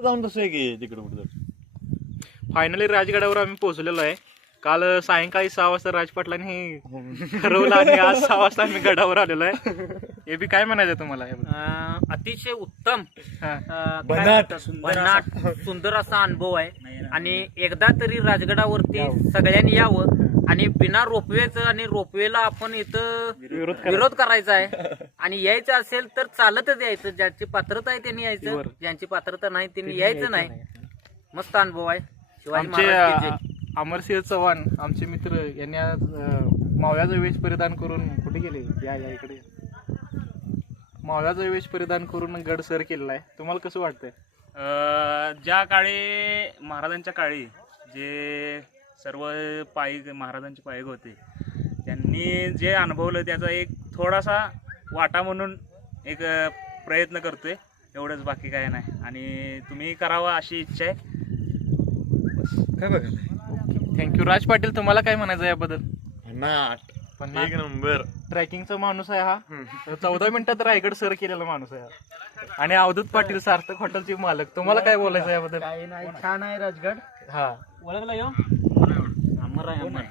जाऊन कसं आहे की तिकडे कुठं फायनली राजगडावर आम्ही पोहोचलेलो आहे. काल सायंकाळी 6 वाजता राज पाटलांनी ठरवलं आणि आज 6 वाजता आम्ही गडावर आलेलो आहे. हे बी काय म्हणायचं तुम्हाला याबद्दल? अतिशय उत्तम भन्नाट. भन्नाट सुंदर असा अनुभव आहे. आणि एकदा तरी राजगडावरती सगळ्यांनी यावं आणि बिना रोपवेचं, आणि रोपवेला आपण इथं विरोध करायचा आहे. आणि यायचं असेल तर चालतच यायचं. ज्यांची पात्रता आहे त्यांनी यायचं, ज्यांची पात्रता नाही त्यांनी यायचं नाही. मस्त अनुभव आहे. शिवाजी महाराज की जय. अमरसिंह चव्हाण आमचे मित्र यांनी आज मावळ्याचा वेश परिधान करून कुठे गेले? या इकडे मावळ्याचा वेश परिधान करून गड सर केलेला आहे. तुम्हाला कसं वाटतंय? ज्या काळी महाराजांच्या काळी जे सर्व पायी महाराजांचे पायी होते, त्यांनी जे अनुभवलं त्याचा एक थोडासा वाटा म्हणून एक प्रयत्न करतोय. एवढंच, बाकी काय नाही. आणि तुम्ही करावा अशी इच्छा आहे. काय बघा थँक्यू. राज पाटील, तुम्हाला काय म्हणायचं याबद्दल? भन्नाट एक नंबर. ट्रॅकिंगचा माणूस आहे हा. 14 मिनिटात रायगड सर केलेला माणूस आहे हा. आणि अवधूत पाटील सार्थक हॉटेलचे मालक, तुम्हाला काय बोलायचं याबद्दल? काही नाही, छान आहे राजगड. हा, ओळखला यो अमर आहे, अमर.